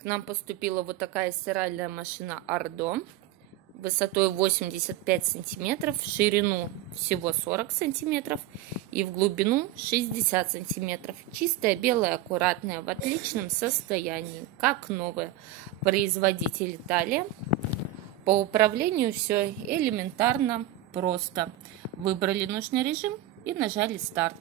К нам поступила вот такая стиральная машина Ардо высотой 85 сантиметров, в ширину всего 40 сантиметров и в глубину 60 сантиметров. Чистая, белая, аккуратная, в отличном состоянии, как новая. Производитель Италия. По управлению все элементарно, просто. Выбрали нужный режим и нажали старт.